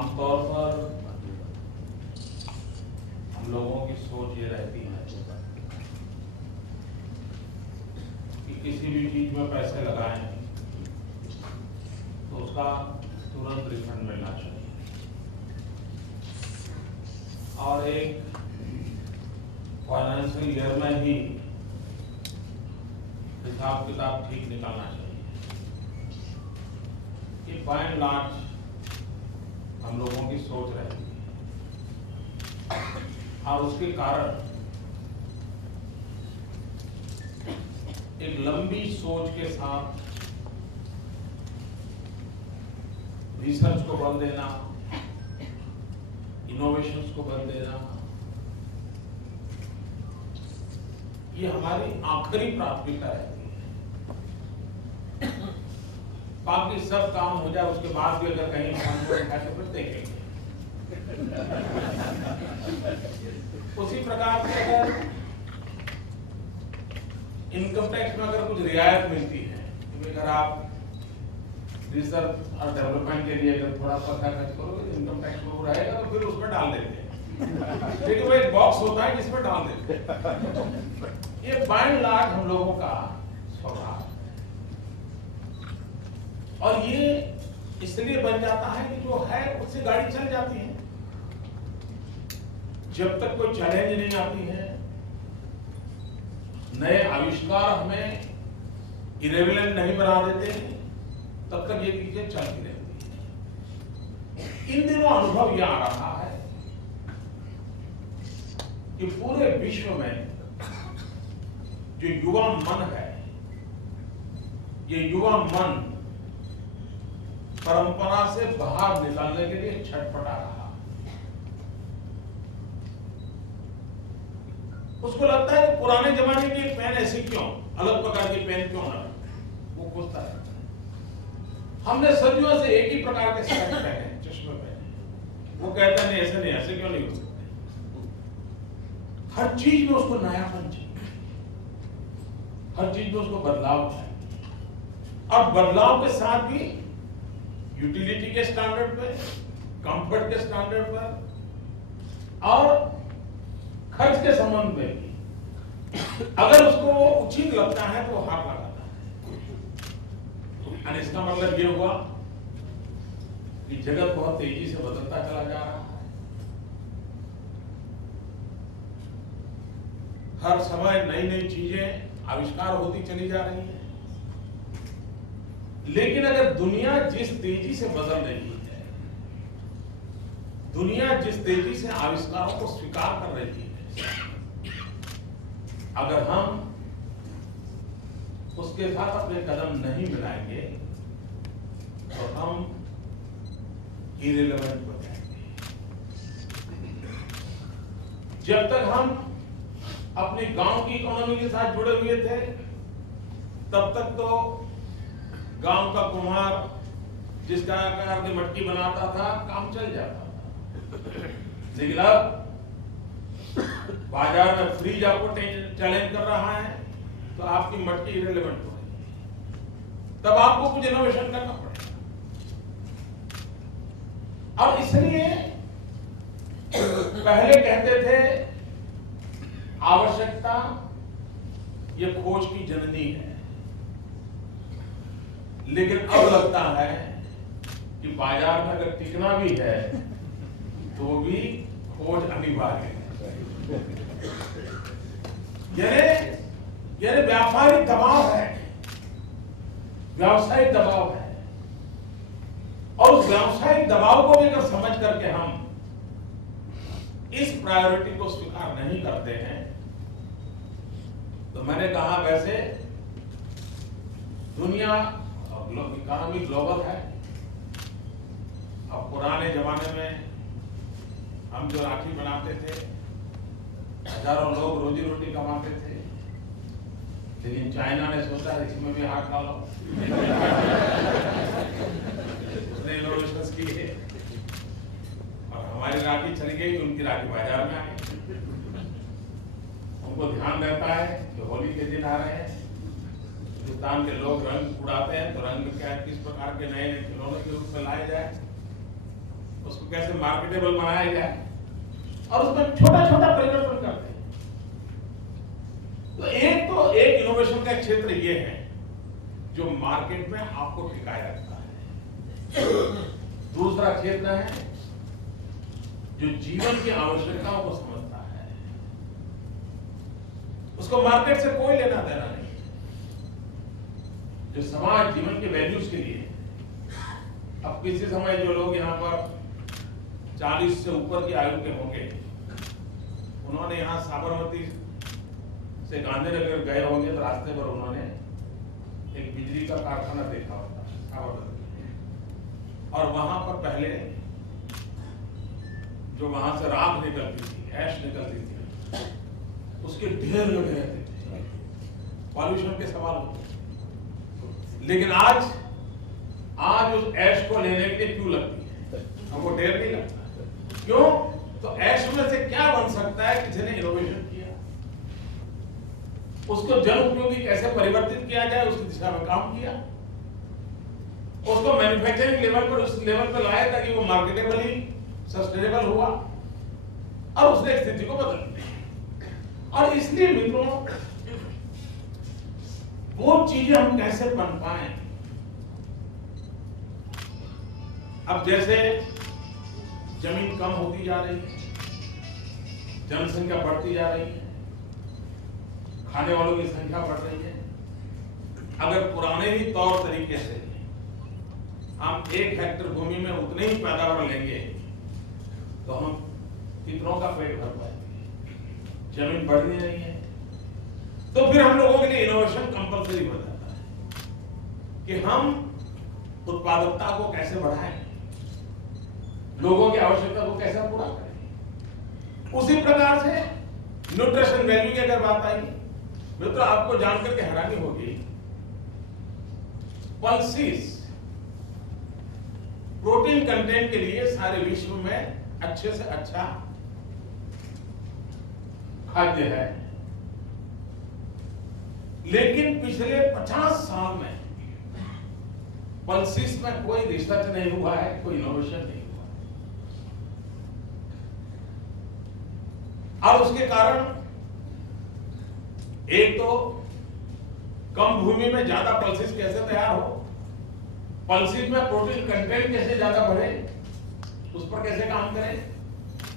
आमतौर पर हम लोगों की सोच ये रहती है कि किसी भी चीज में पैसे लगाएं तो उसका तुरंत रिफंड मिलना चाहिए और एक फाइनेंशियल ईयर में ही हिसाब किताब ठीक निकालना चाहिए। ये बाय एंड लार्ज हम लोगों की सोच रहती है और उसके कारण एक लंबी सोच के साथ रिसर्च को बल देना, इनोवेशंस को बल देना, ये हमारी आखिरी प्राथमिकता रहती है। बाकी सब काम हो जाए उसके बाद भी अगर कहीं है तो फिर देखेंगे। उसी प्रकार से अगर इनकम टैक्स में अगर कुछ रियायत मिलती है, क्योंकि अगर आप रिसर्च और डेवलपमेंट के लिए अगर थोड़ा पैसा खर्च करोगे इनकम टैक्स में वो रहेगा तो फिर उसमें डाल देते हैं। लेकिन वो एक बॉक्स होता है जिसमें डाल देते हैं। ये बाय एंड लार्ज हम लोगों का स्वभाव है और ये इसलिए बन जाता है कि जो है उससे गाड़ी चल जाती है। जब तक कोई चैलेंज नहीं आती है, नए आविष्कार हमें इरेलेवेंट नहीं बना देते, तब तक ये चीजें चलती रहती है। इन दिनों अनुभव यह आ रहा है कि पूरे विश्व में जो युवा मन है, ये युवा मन परंपरा से बाहर निकलने के लिए छटपटा रहा। उसको लगता है कि पुराने जमाने की पेन ऐसी क्यों, अलग प्रकार की पेन क्यों ना, वो खोजता है। हमने सदियों से एक ही प्रकार के स्पेक्स पहने, चश्मे पहने, वो कहता नहीं ऐसे नहीं, ऐसे क्यों नहीं हो सकते। हर चीज में उसको नयापन चाहिए, हर चीज में उसको बदलाव चाहिए और बदलाव के साथ भी यूटिलिटी के स्टैंडर्ड पे, कंफर्ट के स्टैंडर्ड पर और खर्च के संबंध में भी अगर उसको उचित लगता है तो वो हाथ लगाता है। इसका मतलब ये हुआ कि जगत बहुत तेजी से बदलता चला जा रहा है। हर समय नई नई चीजें आविष्कार होती चली जा रही है। लेकिन अगर दुनिया जिस तेजी से बदल रही है, दुनिया जिस तेजी से आविष्कारों को स्वीकार कर रही है, अगर हम उसके साथ अपने कदम नहीं मिलाएंगे तो हम इरेलेवेंट हो जाएंगे। जब तक हम अपने गांव की इकोनॉमी के साथ जुड़े हुए थे, तब तक तो गांव का कुम्हार जिसका आकार की मटकी बनाता था, काम चल जाता था। लेकिन अब बाजार में फ्रीज आपको चैलेंज कर रहा है तो आपकी मटकी इरेलेवेंट हो रही है, तब आपको कुछ इनोवेशन करना पड़ेगा। और इसलिए पहले कहते थे आवश्यकता ये खोज की जननी है, लेकिन अब लगता है कि बाजार में अगर टिकना भी है तो भी खोज अनिवार्य है। यानी व्यापारिक दबाव है, व्यावसायिक दबाव है और उस व्यावसायिक दबाव को भी अगर समझ करके हम इस प्रायोरिटी को स्वीकार नहीं करते हैं तो मैंने कहा वैसे दुनिया इकोनॉमी ग्लोबल है। अब पुराने जमाने में हम जो राखी बनाते थे, हजारों लोग रोजी रोटी कमाते थे, लेकिन चाइना ने सोचा इसमें भी हाथ डालो। उसने इनोवेशंस किए और हमारी राखी चली गई, उनकी राखी बाजार में आई। उनको ध्यान रहता है कि होली के दिन आ रहे हैं, हिंदुस्तान के लोग रंग उड़ाते हैं, तो रंग क्या किस प्रकार के नए खिलौने के रूप में लाए जाए, उसको उसको कैसे मार्केटेबल बनाया जाए, और उसमें छोटा छोटा परिवर्तन करते हैं। तो एक इनोवेशन का क्षेत्र ये है जो मार्केट में आपको टिकाए रखता है। दूसरा क्षेत्र है जो जीवन की आवश्यकताओं को समझता है, उसको मार्केट से कोई लेना देना नहीं, जो समाज जीवन के वैल्यूज के लिए। अब किसी समय जो लोग यहाँ पर 40 से ऊपर की आयु के होंगे, उन्होंने यहाँ साबरमती से गांधीनगर गए होंगे, तो रास्ते पर उन्होंने एक बिजली का कारखाना देखा होता साबरमती, और वहां पर पहले जो वहां से राख निकलती थी, ऐश निकलती थी, उसके ढेर लगे रहते थे, पॉल्यूशन के सवाल होते थे। लेकिन आज उस ऐश को लेने के लिए क्यों लगती है, हमको ढेर नहीं लगता। क्यों? तो ऐश में से क्या बन सकता है, किसी ने इनोवेशन किया, उसको जन उपयोगी कैसे परिवर्तित किया जाए, उसकी दिशा में काम किया, उसको मैन्युफैक्चरिंग लेवल पर उस लेवल पर लाया ताकि वो मार्केटेबली सस्टेनेबल हुआ, और उसने स्थिति को बदल दिया। और इसलिए मित्रों, वो चीजें हम कैसे बन पाए। अब जैसे जमीन कम होती जा रही है, जनसंख्या बढ़ती जा रही है, खाने वालों की संख्या बढ़ रही है। अगर पुराने ही तौर तरीके से हम 1 हेक्टेयर भूमि में उतने ही पैदावार लेंगे तो हम कितनों का पेट भर पाएंगे। जमीन बढ़ नहीं रही है, तो फिर हम लोगों के लिए इनोवेशन कंपलसरी हो जाता है कि हम उत्पादकता को कैसे बढ़ाएं, लोगों की आवश्यकता को कैसे पूरा करें। उसी प्रकार से न्यूट्रिशन वैल्यू की अगर बात आई, मित्रों आपको जानकर के हैरानी होगी, पल्सीज प्रोटीन कंटेंट के लिए सारे विश्व में अच्छे से अच्छा खाद्य है, लेकिन पिछले 50 साल में पल्सीज में कोई रिसर्च नहीं हुआ है, कोई इनोवेशन नहीं हुआ है। और उसके कारण एक तो कम भूमि में ज्यादा पल्सीज कैसे तैयार हो, पल्सीज में प्रोटीन कंटेंट कैसे ज्यादा बढ़े, उस पर कैसे काम करें।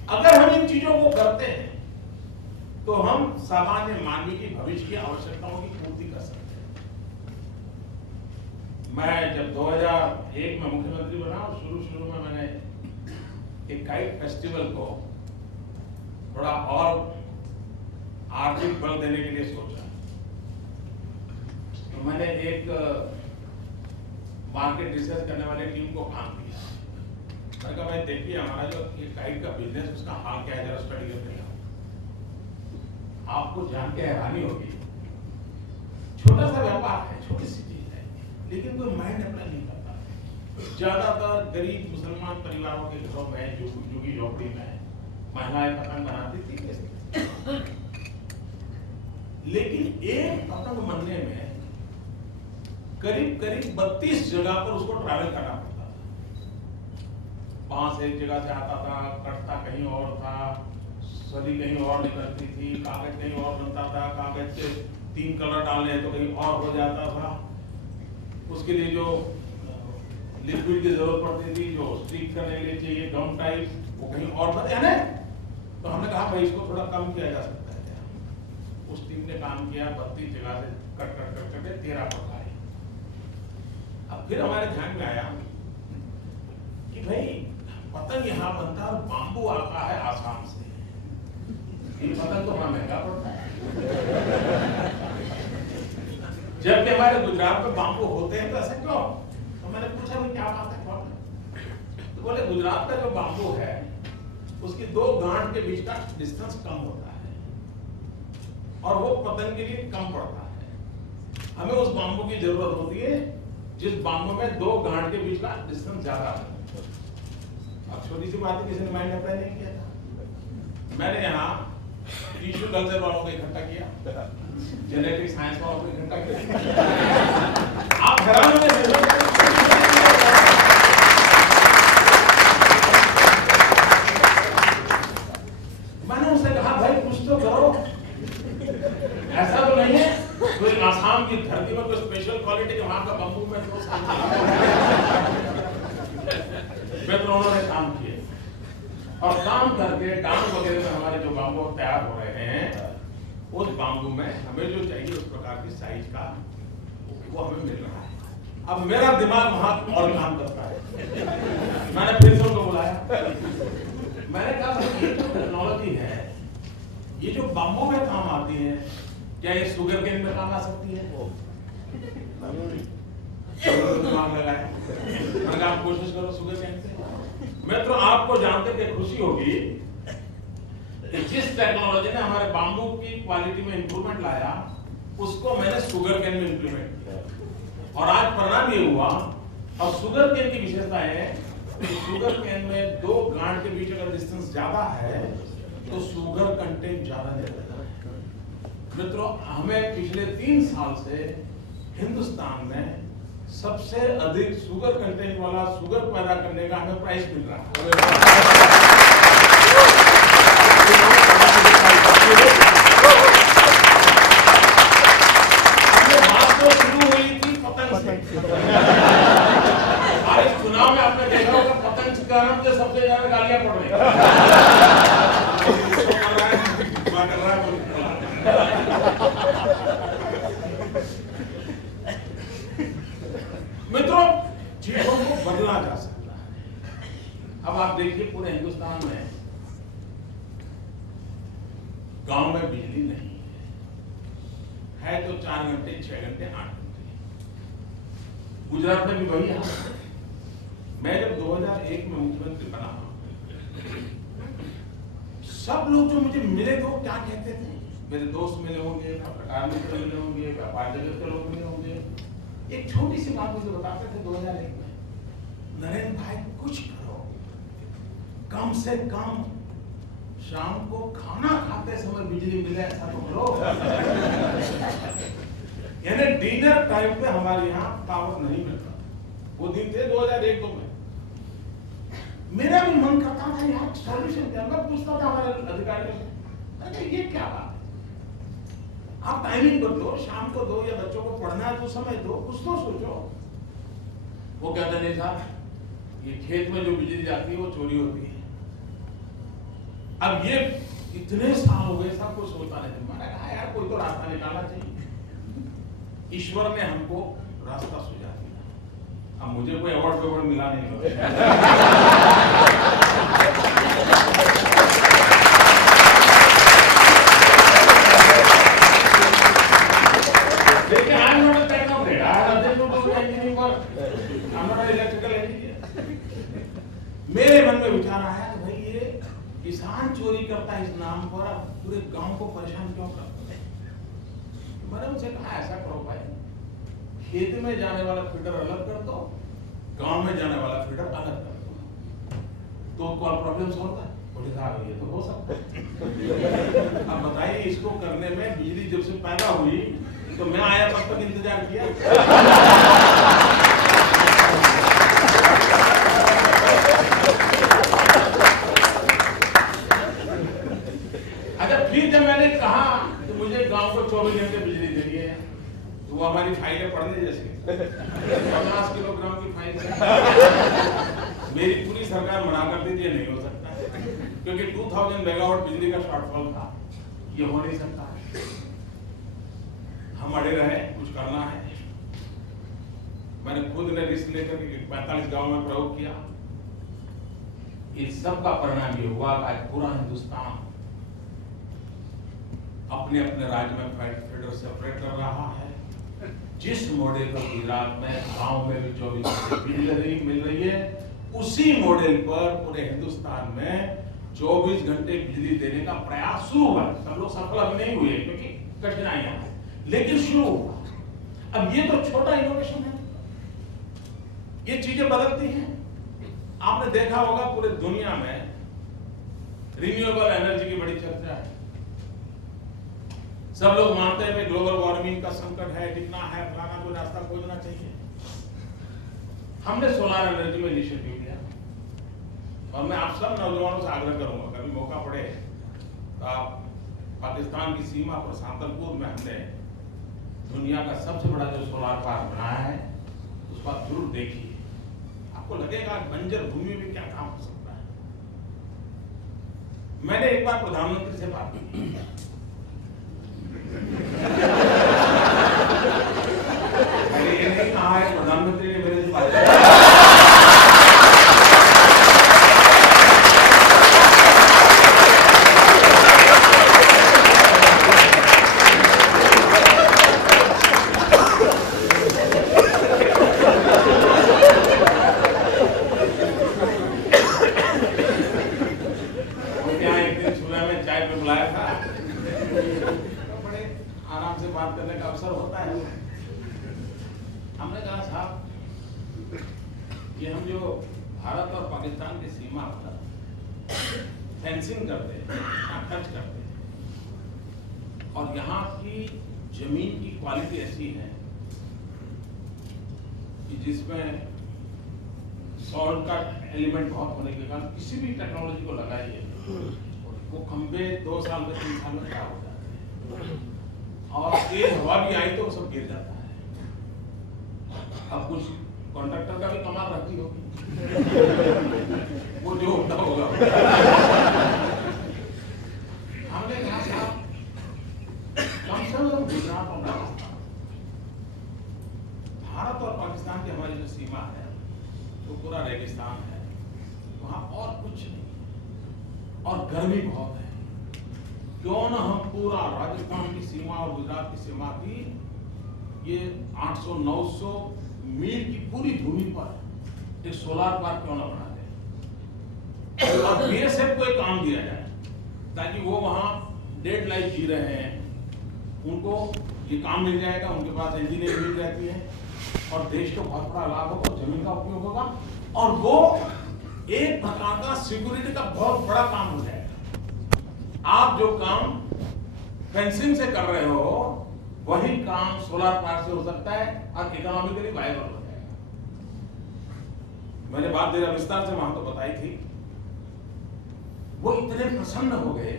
अगर हम इन चीजों को करते हैं तो हम सामान्य मानवीय की भविष्य की आवश्यकताओं की पूर्ति कर सकते हैं। मैं जब 2001 में मुख्यमंत्री बना, शुरू में मैंने एक काइट फेस्टिवल को थोड़ा और आर्थिक बल देने के लिए सोचा, तो मैंने एक मार्केट रिसर्च करने वाली टीम को काम दिया। मैंने कहा भाई देखिए, हमारा जो ये काइट का बिजनेस, उसका हाल क्या है, जरा स्टडी करते हैं। आपको जान के हैरानी होगी, छोटा सा व्यापार है, छोटी सी चीज है, लेकिन कोई माइंड अप्लाई नहीं करता। ज्यादातर गरीब मुसलमान परिवारों के घरों में, झुग्गी झोपड़ी में महिलाएं पतंग बनाती थी, लेकिन एक पतंग बनने में करीब 32 जगह पर उसको ट्रैवल करना पड़ता था। बांस एक जगह से आता था, कटता कहीं और था, सदी कहीं और निकलती थी, कागज कहीं और बनता था, कागज के 3 कलर डालने तो कहीं और हो जाता था, उसके लिए जो लिक्विड की जरूरत पड़ती थी, जो स्टिक करने के लिए चाहिए गम टाइप, वो कहीं और बने ना। तो हमने कहा भाई इसको थोड़ा कम किया जा सकता है। उस टीम ने काम किया, 32 जगह से कट 13 पर आए। अब फिर हमारे ध्यान में आया कि भाई पतंग यहाँ बनता है और बांबू आता है आसाम से, ये पतंग तो बड़ा महंगा पड़ता है। जबकि हमारे गुजरात में बांबू होते हैं, तो ऐसा क्यों? तो मैंने पूछा भाई क्या बात है, तो बोले गुजरात का जो बांबू है उसकी 2 गांठ के बीच का डिस्टेंस कम होता है और वो पतंग के लिए कम पड़ता है। हमें उस बांबू की जरूरत होती है जिस बांबू में 2 गांठ के बीच का डिस्टेंस ज्यादा है। अब छोटी सी बात है, किसी ने माइंड अप्लाई नहीं किया था। मैंने यहाँ टिश्यू कल्चर वालों को इकट्ठा किया, जेनेटिक साइंस वालों को इकट्ठा किया। आप हैरान होंगे, साइक्लोनों ने काम किए और काम करके डांग वगैरह में हमारे जो बाम्बू तैयार हो रहे हैं, उस बाम्बू में हमें जो चाहिए उस प्रकार की साइज का वो हमें मिल रहा है। अब मेरा दिमाग वहां और काम करता है। मैंने फिर से उनको बुलाया, मैंने कहा ये जो टेक्नोलॉजी है, ये जो बाम्बू में काम आती है, क्या ये शुगर केन में काम आ सकती है? दिमाग लगाया, मैंने आप कोशिश करो शुगर केन से। मित्रों, आपको जानकर के खुशी होगी कि जिस टेक्नोलॉजी ने हमारे बाम्बू की क्वालिटी में इंप्रूवमेंट लाया, उसको मैंने शुगर केन में इंप्लीमेंट किया और आज परिणाम ये हुआ। और शुगर केन की विशेषता है कि शुगर केन में 2 गांठ के बीच अगर डिस्टेंस ज्यादा है तो शुगर कंटेंट ज्यादा नहीं रहता। मित्रों, हमें पिछले 3 साल से हिंदुस्तान में सबसे अधिक शुगर कंटेंट वाला शुगर पैदा करने का हमें प्राइस मिल रहा है। बात तो शुरू हुई थी पतंग से। आज चुनाव में आपने देखा होगा पतंग के कारण से सबसे ज्यादा गालियां पड़ रही हैं। मित्रों, चीजों को बदला जा सकता है। अब आप देखिए पूरे हिंदुस्तान में गांव में बिजली नहीं है तो 4 घंटे 6 घंटे 8 घंटे। गुजरात में भी वही हाल है। मैं जब 2001 में मुख्यमंत्री बना, सब लोग जो मुझे मिले तो क्या कहते थे, मेरे दोस्त मिले होंगे, पत्रकार मित्र मिले होंगे, व्यापार जगत के लोग मिले होंगे, एक छोटी सी बात मुझे बताते थे 2001 में, नरेंद्र भाई कुछ करो, कम से कम शाम को खाना खाते समय बिजली मिले, ऐसा तो करो। यानी डिनर टाइम पे हमारे यहाँ पावर नहीं मिलता। वो दिन थे 2001-2 में। मेरा भी मन करता था यार सॉल्यूशन क्या। मैं पूछता था हमारे अधिकारियों से, अरे ये क्या बात है, आप टाइमिंग बदलो, शाम को दो या बच्चों को पढ़ना है तो समय दो, कुछ तो सोचो। वो कहते नहीं साहब, ये खेत में जो बिजली जाती है वो चोरी होती है। अब ये इतने साल हो गए, सब कुछ सोचता नहीं। मैंने कहा यार कोई तो रास्ता निकालना चाहिए। ईश्वर ने हमको रास्ता सुझा दिया। अब मुझे कोई अवार्ड मिला नहीं। लेकिन I am not a technocrat, I have nothing to do with engineering work, I am not a electrical engineer. मेरे मन में विचार आया कि भाई ये किसान चोरी करता है इस नाम पर, अब पूरे गांव को परेशान क्यों करता है। मैंने उनसे कहा ऐसा करो भाई, खेत में जाने वाला फीडर अलग कर दो, गांव में जाने वाला फीडर अलग कर दो, तो कोई प्रॉब्लम सॉल्व है। बोले साहब ये तो हो सकता है। अब बताइए, इसको करने में बिजली जब से पैदा हुई तो मैं आया तब तक इंतजार किया। अच्छा, फिर जब मैंने कहा कि मुझे गांव को 24 घंटे बिजली देनी है, तो वो हमारी फाइलें पढ़ने जैसी 50 किलोग्राम की फाइल। मेरी पूरी सरकार मना कर दी थी, नहीं हो सकता क्योंकि 2000 मेगावाट बिजली का शॉर्टफॉल था, ये हो नहीं सकता। हम अड़े रहे, कुछ करना है। मैंने खुद ने रिस्क लेकर 45 गांव में प्रयोग किया। इस सब का परिणाम ये हुआ कि आज पूरा हिंदुस्तान अपने अपने राज्य में फीडर सेपरेट कर रहा है। जिस मॉडल पर गुजरात में गांव में भी 24 घंटे बिजली मिल रही है, उसी मॉडल पर पूरे हिंदुस्तान में 24 घंटे बिजली देने का प्रयास शुरू हुआ। सब लोग सफल अभी नहीं हुए क्योंकि कठिनाइयां हैं, लेकिन शुरू हुआ। अब ये तो छोटा इनोवेशन है, ये चीजें बदलती हैं। आपने देखा होगा पूरे दुनिया में रिन्यूएबल एनर्जी की बड़ी चर्चा है। सब लोग मानते हैं कि ग्लोबल वार्मिंग का संकट है, कितना है, फलाना कोई रास्ता खोजना चाहिए। हमने सोलर एनर्जी में इनिशिएटिव लिया और मैं आप सब नौजवानों से आग्रह करूंगा, कभी मौका पड़े तो आप पाकिस्तान की सीमा पर सांतलपुर में हमने दुनिया का सबसे बड़ा जो सोलर पार्क बनाया है, उसको आप जरूर देखिए। आपको लगेगा बंजर भूमि में क्या काम हो सकता है। मैंने एक बार प्रधानमंत्री से बात की, मैंने ये नहीं कहा है प्रधानमंत्री ने मेरे से बात की। बात करने का अवसर होता है। हमने कहा साहब कि हम जो भारत और पाकिस्तान की सीमा पर फेंसिंग करते हैं, खर्च करते हैं, और यहाँ की जमीन की क्वालिटी ऐसी है कि जिसमें सॉल्ट का एलिमेंट बहुत होने के कारण किसी भी टेक्नोलॉजी को लगाइए वो खंबे 2 साल में 3 साल में खराब हो जाते हैं, और तेज हवा भी आई तो सब गिर जाता है। अब कुछ कॉन्ट्रैक्टर का भी कमाल रहती होगी, वो जो होता होगा। हमने कहा साहब कम से कम गुजरात और राजस्थान, भारत और पाकिस्तान की हमारी जो सीमा है वो पूरा रेगिस्तान है, वहां और कुछ नहीं, और गर्मी बहुत है। क्यों ना हम पूरा राजस्थान की सीमा और गुजरात की सीमा की ये 800-900 मील की पूरी भूमि पर एक सोलार पार्क क्यों ना बना दें, और बीएसएफ को एक काम दिया जाए ताकि वो वहां डेड लाइफ जी रहे हैं, उनको ये काम मिल जाएगा, उनके पास इंजीनियर मिल रहती है, और देश को बहुत बड़ा लाभ होगा, जमीन का उपयोग होगा, और वो एक प्रकार का सिक्योरिटी का बहुत बड़ा काम हो जाएगा। आप जो काम फेंसिंग से कर रहे हो वही काम सोलार पार्क से हो सकता है और इकोनॉमिकली वायबल हो जाएगा। मैंने बात देर विस्तार से वहां तो बताई थी, वो इतने प्रसन्न हो गए,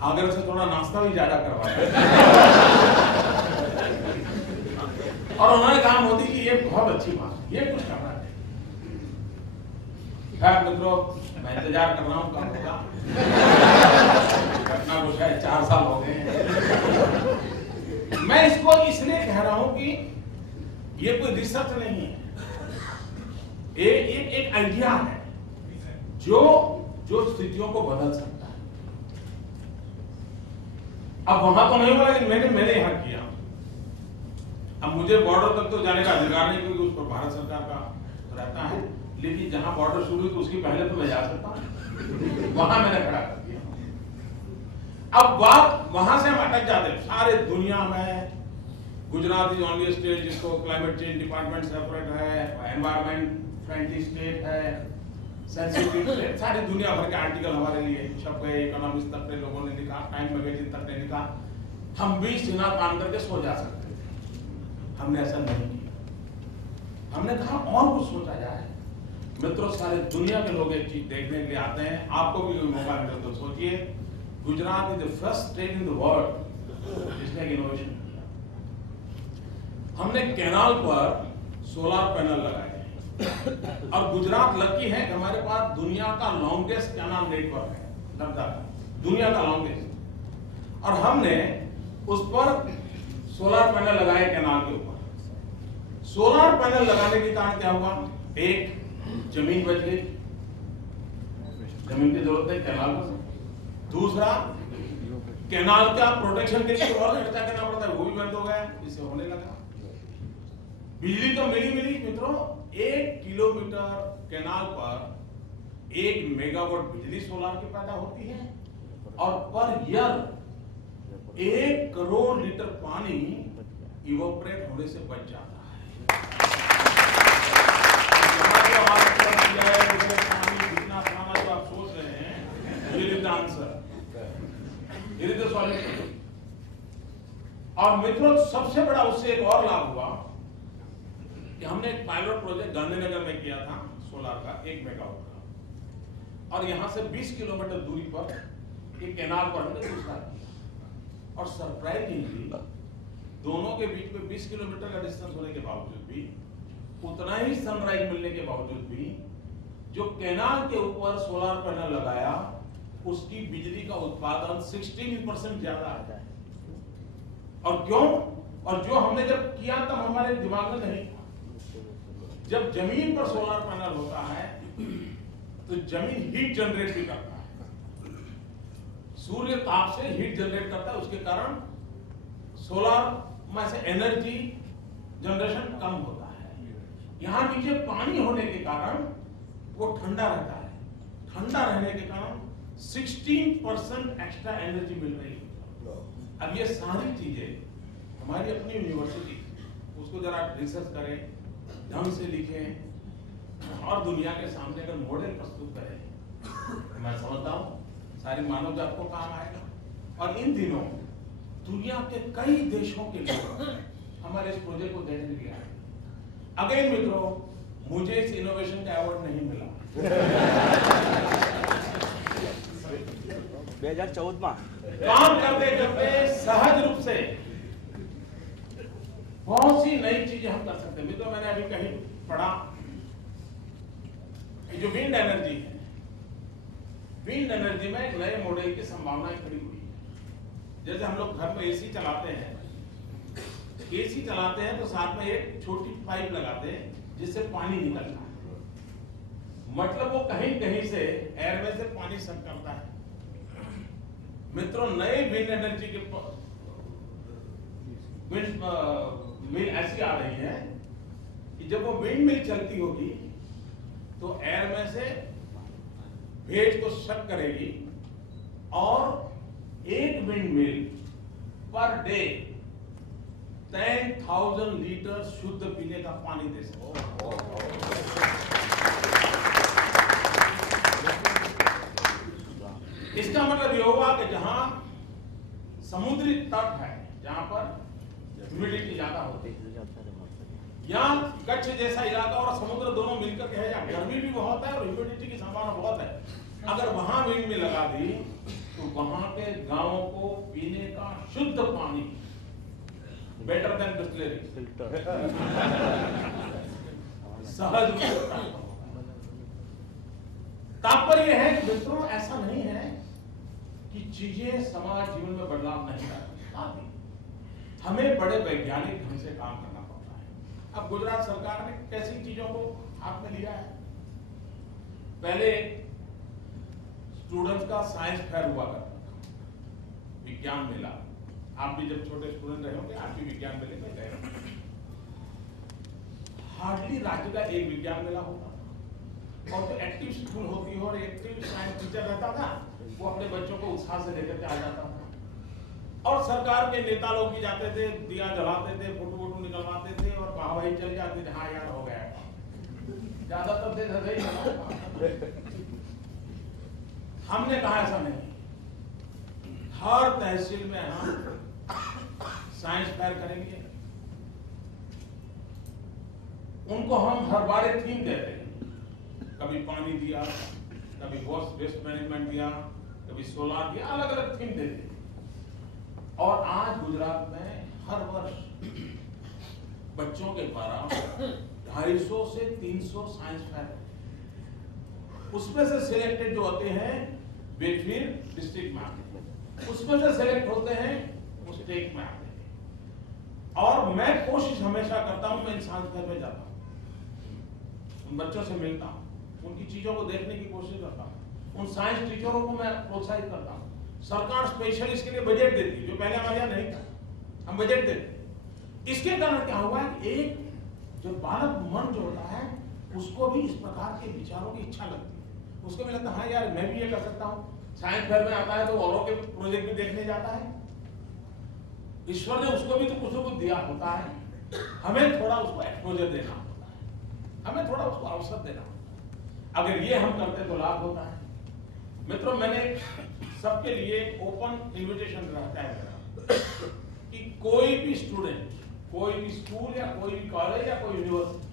आगरा से थोड़ा नाश्ता भी ज्यादा करवाया और उन्होंने कहा मोदी जी ये बहुत अच्छी बात, ये कुछ करना है। खैर मित्रों, मैं इंतजार कर रहा हूं कब होगा, घटना को शायद 4 साल हो गए हैं। मैं इसको इसलिए कह रहा हूं कि ये कोई रिसर्च नहीं है, एक आइडिया है जो स्थितियों को बदल सकता है। अब वहां तो नहीं होगा, लेकिन मैंने यहां किया। अब मुझे बॉर्डर तक तो जाने का अधिकार नहीं, क्योंकि उस पर भारत सरकार का रहता है, लेकिन जहां बॉर्डर शुरू हुई तो उसकी पहले तो मैं जा सकता हूं, वहां मैंने खड़ा कर दिया। अब बात वहां से हम अटक जाते हैं। सारे दुनिया में गुजरात इज ओनली स्टेट जिसको क्लाइमेट चेंज डिपार्टमेंट सेपरेट है, एनवायरमेंट फ्रेंडली स्टेट है, सेंसिटिव स्टेट, सारी दुनिया भर के आर्टिकल हमारे लिए छप गए, इकोनॉमिस्ट तक के लोगों ने लिखा, टाइम मैगजीन तक ने लिखा, हम भी सीना तान करके सो जा सकते थे। हमने ऐसा नहीं किया, हमने कहा और कुछ सोचा जाए। मित्रों, सारे दुनिया के लोग एक चीज देखने के लिए आते हैं, आपको भी मौका मिले तो सोचिए, Gujarat is the first state in the world जिसने इनोवेशन किया। हमने कैनाल पर सोलर पैनल लगाए, और गुजरात लकी है कि हमारे पास दुनिया का लॉन्गेस्ट कैनाल नेटवर्क है, दुनिया का लॉन्गेस्ट, और हमने उस पर सोलर पैनल लगाए कैनाल के ऊपर। सोलर पैनल लगाने के कारण क्या हुआ, एक जमीन बच गई, जमीन की जरूरत है कैनाल पर। दूसरा, कैनाल का प्रोटेक्शन के लिए और खर्चा करना पड़ता है, वो भी बंद हो गया, इससे होने लगा। बिजली तो मिली मित्रों, 1 किलोमीटर कैनाल पर 1 मेगावाट बिजली सोलर की पैदा होती है, और पर ईयर 1 करोड़ लीटर पानी इवोपरेट होने से बच जाता है। जितना खाना जो आप सोच रहे हैं, ये आंसर, ये सॉल्यूशन। और मित्रों, सबसे बड़ा उससे एक और लाभ हुआ कि हमने एक पायलट प्रोजेक्ट गांधीनगर में किया था सोलर का, 1 मेगावाट का, और यहां से 20 किलोमीटर दूरी पर एक कैनाल पर हमने दूसरा किया, और सरप्राइजिंगली दोनों के बीच में 20 किलोमीटर का डिस्टेंस होने के बावजूद भी उतना ही सनराइज मिलने के बावजूद भी जो कैनाल के ऊपर सोलर पैनल लगाया उसकी बिजली का उत्पादन 16% ज्यादा आता है। और क्यों? और जो हमने जब किया तब हमारे दिमाग में नहीं था। जब जमीन पर सोलर पैनल होता है तो जमीन हीट जनरेट भी करता है, सूर्य ताप से हीट जनरेट करता है, उसके कारण सोलर में से एनर्जी जनरेशन कम होता है। यहां नीचे पानी होने के कारण वो ठंडा रहता है, ठंडा रहने के कारण 16% एक्स्ट्रा एनर्जी मिल रही है। अब ये सारी चीजें हमारी अपनी यूनिवर्सिटी उसको जरा रिसर्च करें, ढंग से लिखें और दुनिया के सामने अगर मॉडल प्रस्तुत करें, मैं समझता हूं सारी मानव जात को काम आएगा। और इन दिनों दुनिया के कई देशों के लोग हमारे इस प्रोजेक्ट को देखने के लिए आए। अगेन मित्रों, मुझे इस इनोवेशन का अवार्ड नहीं मिला। 2014 में काम करते करते सहज रूप से बहुत सी नई चीजें हम कर सकते हैं। मित्रों, मैंने अभी कहीं पढ़ा कि जो विंड एनर्जी है, विंड एनर्जी में एक नए मॉडल की संभावनाएं खड़ी हुई है। जैसे हम लोग घर में एसी चलाते हैं, एसी चलाते हैं तो साथ में एक छोटी पाइप लगाते हैं जिससे पानी निकलता है, मतलब वो कहीं कहीं से एयर में से पानी सक करता है। मित्रों, नए विंड एनर्जी के मिल ऐसी आ रही है कि जब वो विंड मिल चलती होगी तो एयर में से भेज को सक करेगी और एक wind mill per day 10,000 litre शुद्ध पीने का पानी दे सकता है। इसका मतलब ये होगा कि जहां समुद्री तट है, जहां पर ह्यूमिडिटी ज्यादा होती है, यहाँ कच्छ जैसा इलाका और समुद्र दोनों मिलकर के है, जहाँ गर्मी भी बहुत है और ह्यूमिडिटी की संभावना बहुत है। अगर वहां विंड में लगा दी तो वहां के गांवों को पीने का शुद्ध पानी, बेटर देन बिस्लेरी, सहज रूप से प्राप्त होगा। तात्पर्य है कि मित्रों, ऐसा नहीं है कि चीजें समाज जीवन में बदलाव नहीं लाती, हमें बड़े वैज्ञानिक ढंग से काम करना पड़ता है। अब गुजरात सरकार ने कैसी चीजों को हाथ में लिया है। पहले स्टूडेंट्स का साइंस फेयर हुआ करता था, विज्ञान मेला। आप भी जब छोटे स्टूडेंट रहे होंगे, आप भी विज्ञान मेले में गए होंगे। हार्डली राज्य का एक विज्ञान मेला होता था, और जो एक्टिव स्कूल होती है और एक्टिव साइंस टीचर रहता था, वो अपने बच्चों को उत्साह से लेकर के आ जाता था। और सरकार के नेता लोग भी जाते थे, दिया जलाते थे, फोटो वोटो निकलवाते थे और वाहवाही चल जाती थी, हाँ यार हो गया। ज्यादातर देश ऐसे ही। हमने कहा ऐसा नहीं, हर तहसील में हम साइंस फेयर करेंगे। उनको हम हर बार एक थीम देते हैं, कभी पानी दिया, कभी वेस्ट मैनेजमेंट दिया, कभी सोलार दिया, अलग अलग थीम देते हैं। और आज गुजरात में हर वर्ष बच्चों के द्वारा 250 से 300 साइंस फेयर, उसमें से सिलेक्टेड जो होते हैं वे फिर डिस्ट्रिक्ट में आते हैं, उसमें से सिलेक्ट होते हैं वो स्टेट में आते हैं। और मैं कोशिश हमेशा करता हूं, मैं इन साइंस फेयर में जाता हूं, उन बच्चों से मिलता हूं, उनकी चीजों को देखने की कोशिश करता हूं, उन साइंस टीचरों को मैं प्रोत्साहित करता हूं। सरकार स्पेशल इसके लिए बजट देती है, जो पहले हमारे यहाँ नहीं था, हम बजट देते। इसके कारण क्या हुआ है कि एक जो बालक मन जो होता है उसको भी इस प्रकार के विचारों की इच्छा लगती है, उसको भी लगता है हाँ यार मैं भी ये कर सकता हूँ। साइंस फेयर में आता है तो औरों के प्रोजेक्ट भी देखने जाता है। ईश्वर ने उसको भी तो कुछ न कुछ दिया होता है, हमें थोड़ा उसको एक्सपोजर देना होता है, हमें थोड़ा उसको अवसर देना होता है। अगर ये हम करते तो लाभ होता है। मित्रों, मैंने सबके लिए ओपन इन्विटेशन रहता है मेरा कि कोई भी स्टूडेंट, कोई भी स्कूल या कोई भी कॉलेज या कोई यूनिवर्सिटी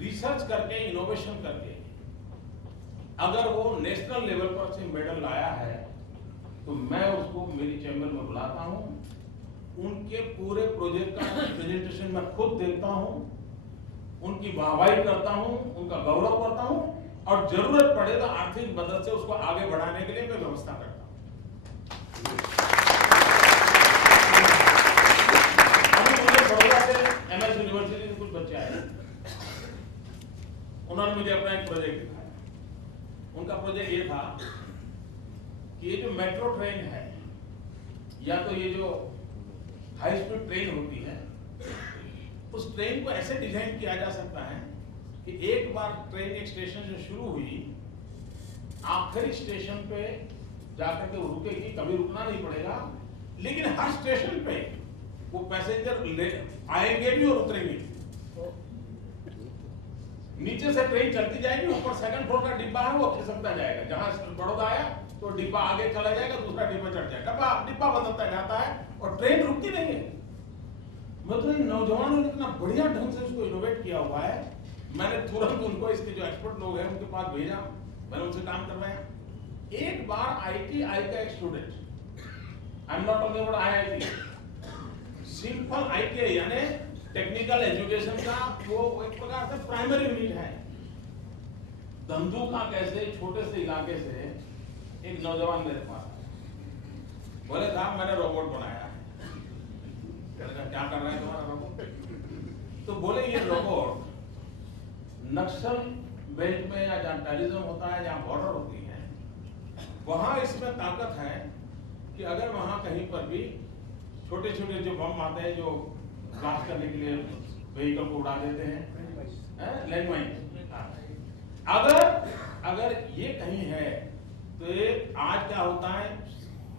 रिसर्च करके, इनोवेशन करके अगर वो नेशनल लेवल पर से मेडल लाया है तो मैं उसको मेरी चैम्बर में बुलाता हूं, उनके पूरे प्रोजेक्ट का प्रेजेंटेशन मैं खुद देखता हूं उनकी वाहवाही करता हूं, उनका गौरव करता हूं और जरूरत पड़े तो आर्थिक मदद से उसको आगे बढ़ाने के लिए मैं व्यवस्था करता हूं। अभी मुझे बड़ौदा से MS यूनिवर्सिटी के कुछ बच्चे आए, उन्होंने मुझे अपना एक प्रोजेक्ट दिखाया। उनका प्रोजेक्ट ये था कि ये जो मेट्रो ट्रेन है या तो ये जो हाई स्पीड ट्रेन होती है, उस ट्रेन को ऐसे डिजाइन किया जा सकता है कि एक बार ट्रेन एक स्टेशन से शुरू हुई, आखिरी स्टेशन पे जाकर के वो रुकेगी, कभी रुकना नहीं पड़ेगा, लेकिन हर स्टेशन पे वो पैसेंजर आएंगे भी और उतरेंगे। नीचे से ट्रेन चलती जाएगी, ऊपर सेकंड फ्लोर का डिब्बा है वो खिसकता जाएगा, जहां बड़ौदा आया तो डिब्बा आगे चला जाएगा, दूसरा डिब्बा चढ़ जाएगा, डिब्बा बदलता जाता है और ट्रेन रुकती नहीं है। मतलब इन नौजवानों ने इतना बढ़िया ढंग से उसको इनोवेट किया हुआ है। मैंने तुरंत उनको, इसके जो एक्सपर्ट लोग हैं उनके पास भेजा, मैंने उनसे काम करवाया। एक बार ITI का एक student, I am not talking about IIT, simple ITI यानी टेक्निकल एजुकेशन का वो एक प्रकार से प्राइमरी यूनिट है। धंधुका कैसे छोटे से इलाके से एक नौजवान मेरे पास आया, बोले साहब मैंने रोबोट बनाया है। क्या कर रहे हैं तुम्हारा रोबोट? तो बोले ये रोबोट नक्सल बेल्ट में या जहाँ टेररिज्म होता है, जहाँ बॉर्डर होती है, वहां इसमें ताकत है कि अगर वहां कहीं पर भी छोटे छोटे जो बम आते हैं जो ब्लास्ट करने के लिए व्हीकल को उड़ा देते हैं, लैंडमाइन, अगर ये कहीं है तो ये आज क्या होता है,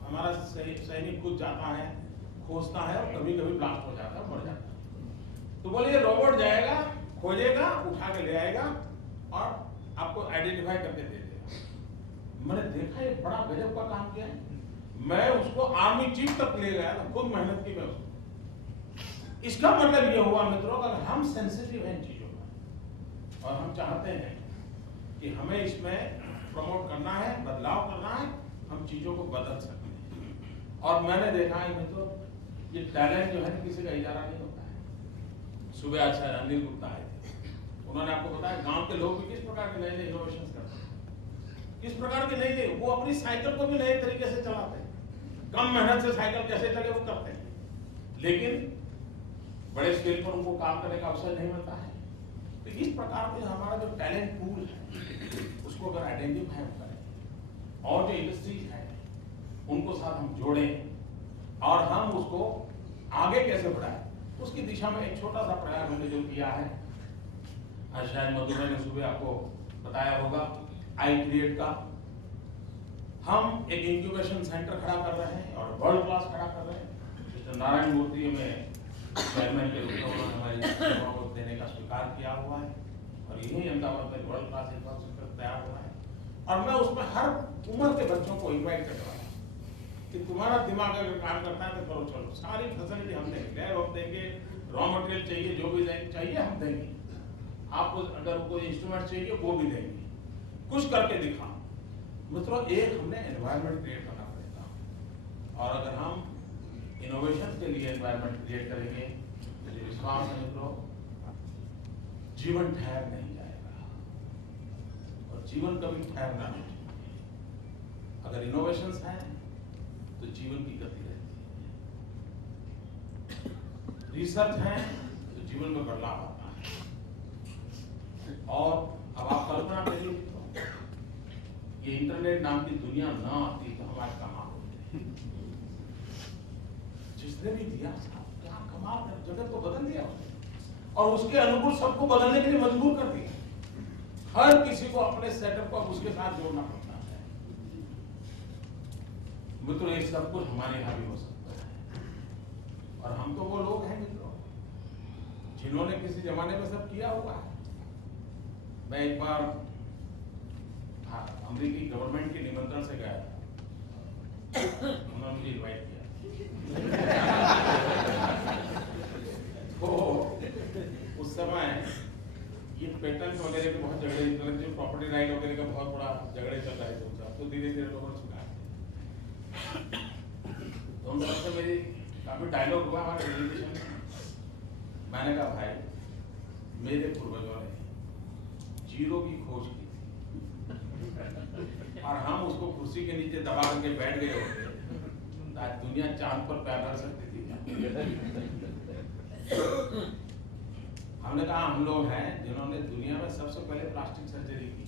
हमारा सैनिक खुद जाता है, खोजता है और कभी कभी ब्लास्ट हो जाता है, मर जाता है। तो बोले ये रोबोट जाएगा, खोजेगा, उठा के ले आएगा और आपको आइडेंटिफाई करके दे देगा। मैंने देखा ये बड़ा गजब का काम किया है। मैं उसको आर्मी चीफ तक ले गया, खुद मेहनत की मैं उसको। इसका मतलब ये हुआ मित्रों, अगर हम सेंसिटिव हैं इन चीजों का और हम चाहते हैं कि हमें इसमें प्रमोट करना है, बदलाव करना है, हम चीजों को बदल सकते हैं। और मैंने देखा है मित्रों, ये टैलेंट जो है किसी का इजारा नहीं होता है। सुबह आज अनिल गुप्ता आए थे, उन्होंने आपको बताया गांव के लोग भी किस प्रकार के नए नए इनोवेशन करते हैं, किस प्रकार के नए नए, वो अपनी साइकिल को भी नए तरीके से चलाते हैं, कम मेहनत से साइकिल कैसे चले वो करते हैं, लेकिन बड़े स्केल पर उनको काम करने का अवसर नहीं मिलता है। तो इस प्रकार के हमारा जो टैलेंट पूल है उसको अगर आइडेंटिफाई करें और जो इंडस्ट्रीज है उनको साथ हम जोड़ें और हम उसको आगे कैसे बढ़ाएं, उसकी दिशा में एक छोटा सा प्रयास हमने जो किया है, शायद मधुमेह ने सुबह आपको बताया होगा, iCreate का हम एक इंक्यूबेशन सेंटर खड़ा कर रहे हैं और वर्ल्ड क्लास खड़ा कर रहे हैं। मिस्टर नारायण मूर्ति में चेयरमैन के रूप में उन्होंने हमारी सेवा को देने का स्वीकार किया हुआ है और यही अहमदाबाद में वर्ल्ड क्लास इंफ्रास्ट्रक्चर तैयार हो रहा है। और मैं उसमें हर उम्र के बच्चों को इन्वाइट कर रहा हूँ कि तुम्हारा दिमाग अगर काम करता है तो करो, चलो सारी फैसिलिटी हम देंगे, लैब हम देंगे, रॉ मटेरियल चाहिए जो भी चाहिए हम देंगे, आपको अगर कोई इंस्ट्रूमेंट चाहिए वो भी देंगे, कुछ करके दिखा। मित्रों एक हमने एनवायरनमेंट क्रिएट करना पड़ेगा और अगर हम इनोवेशन के लिए एनवायरनमेंट क्रिएट करेंगे, मुझे विश्वास है मित्रों जीवन ठहर नहीं जाएगा और जीवन कभी ठहरना नहीं चाहिए। अगर इनोवेशंस हैं तो जीवन की गति रहती है, रिसर्च है तो जीवन में बदलाव आता है। और अब आप कल्पना करिए ये इंटरनेट नाम की दुनिया ना आती तो हम आज कहाँ होते। जिसने भी दिया क्या कमाल कर, जगत को बदल दिया उसने और उसके अनुकूल सबको बदलने के लिए मजबूर कर दिया। हर किसी को अपने सेटअप को उसके साथ जोड़ना पड़ता है। मित्रों ये सब कुछ हमारे यहाँ भी हो सकता है और हम तो वो लोग हैं मित्रों जिन्होंने किसी जमाने में सब किया हुआ है। मैं एक बार अमेरिकी गवर्नमेंट के निमंत्रण से गया था, उन्होंने मुझे इनवाइट किया तो उस समय ये पेटेंट वगैरह के बहुत झगड़े, इंटेलेक्चुअल प्रॉपर्टी राइट वगैरह का बहुत बड़ा झगड़े चल रहे थे, तो धीरे धीरे लोगों ने सुना तो उन सबसे मेरी काफी डायलॉग हुआ हमारे प्रेजेंटेशन में। मैंने कहा भाई मेरे पूर्वजों ने जीरो की खोज की थी और हम उसको कुर्सी के नीचे दबा करके बैठ गए होते, आज दुनिया चांद पर पैर रख सकती थी। हमने कहा हम लोग हैं जिन्होंने दुनिया में सबसे पहले प्लास्टिक सर्जरी की।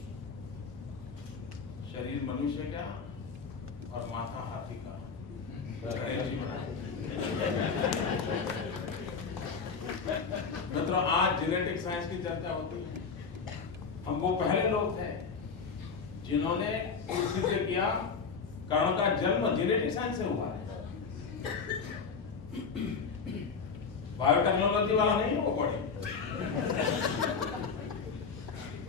शरीर मनुष्य का और माथा हाथी का। मित्रों, आज जेनेटिक साइंस की चर्चा होती है। हम वो पहले लोग थे जिन्होंने सिद्ध किया कर्ण का जन्म जेनेटिक साइंस से हुआ है। बायोटेक्नोलॉजी वाला नहीं है वो बॉडी,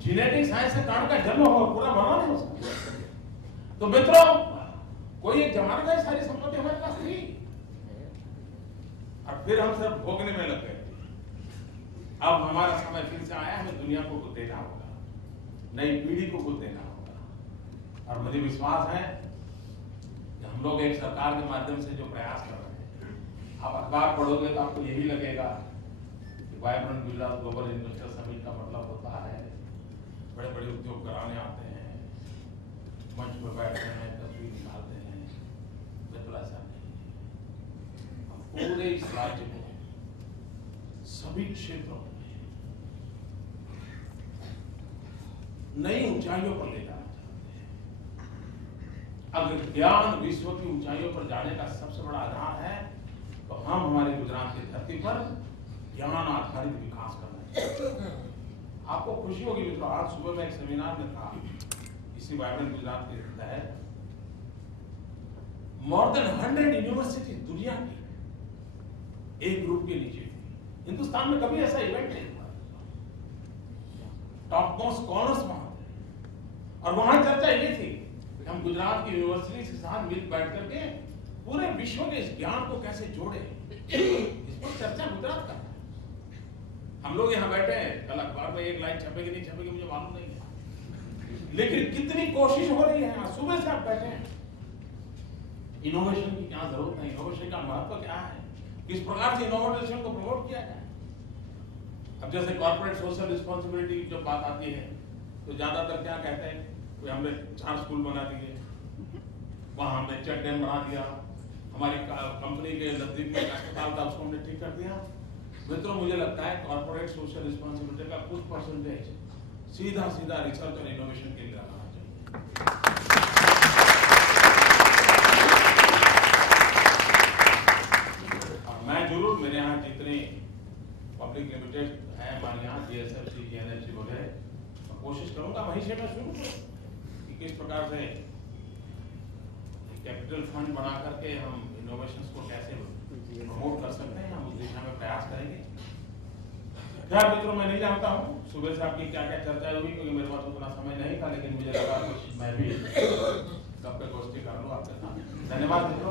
जेनेटिक साइंस से कर्ण का जन्म हो, पूरा बना नहीं हो सकता। तो मित्रों, कोई एक जमाने का सारी संपत्ति हमारे पास थी और फिर हम सब भोगने में लग गए। अब हमारा समय फिर से आया, हमें दुनिया को कुछ देना होगा, नई पीढ़ी को कुछ देना होगा। और मुझे विश्वास है कि हम लोग एक सरकार के माध्यम से जो प्रयास कर रहे हैं, आप अखबार पढ़ोगे तो आपको यही लगेगा कि vibrant Gujarat global investor summit का मतलब होता है बड़े बड़े उद्योग कराने आते हैं, मंच पर बैठते हैं, तस्वीर निकालते हैं। बिल्कुल ऐसा नहीं। हम पूरे इस राज्य को सभी क्षेत्रों में नई ऊंचाइयों पर ले जाना चाहते हैं। अगर ज्ञान विश्व की ऊंचाइयों पर जाने का सबसे बड़ा आधार है तो हम हमारे गुजरात की धरती पर ज्ञान आधारित विकास करना चाहते हैं। आपको खुशी होगी मित्रों, आज सुबह में एक सेमिनार में था, इसी वाइब्रेंट गुजरात के तहत मोर देन 100 यूनिवर्सिटी दुनिया की एक ग्रुप के नीचे थी। हिंदुस्तान में कभी ऐसा इवेंट नहीं हुआ। टॉप मोस्ट स्कॉलर्स वहां थे और वहां चर्चा ये थी कि हम गुजरात की यूनिवर्सिटी के साथ मिल बैठ करके पूरे विश्व के इस ज्ञान को कैसे जोड़े, इस पर चर्चा गुजरात का है। हम लोग यहाँ बैठे हैं, कल अखबार में एक लाइन छपेगी नहीं छपेगी मुझे मालूम नहीं है, लेकिन कितनी कोशिश हो रही है। सुबह से आप बैठे हैं, इनोवेशन की क्या जरूरत है, इनोवेशन का महत्व क्या है, किस प्रकार से इनोवेशन को प्रमोट किया जाए। अब जैसे कॉर्पोरेट सोशल रिस्पॉन्सिबिलिटी जब बात आती है तो ज्यादातर क्या कहते हैं कि हमने 4 स्कूल बना दिए, वहां हमने चेक डैम बना दिया, हमारी कंपनी के नजदीक में अस्पताल था उसको हमने ठीक कर दिया। मित्रों, मुझे लगता है कॉर्पोरेट सोशल रिस्पॉन्सिबिलिटी का कुछ परसेंटेज सीधा रिसर्च और इनोवेशन के लिए लगाना चाहिए। और मैं जरूर, मेरे यहाँ जितने पब्लिक लिमिटेड है हमारे यहाँ, DSFC, GNFC वगैरह, मैं कोशिश करूंगा वहीं से मैं शुरू करूँ कि किस प्रकार से कैपिटल फंड बना करके हम इनोवेशंस को कैसे प्रमोट कर सकते हैं, हम उस दिशा में प्रयास करेंगे। क्या मित्रों, मैं नहीं जानता हूँ सुबह से आपकी क्या क्या चर्चा हुई, क्योंकि मेरे पास उतना समय नहीं था, लेकिन मुझे लगा कुछ मैं भी गप्पे गोष्ठी कर लूँ आपके साथ। धन्यवाद मित्रों।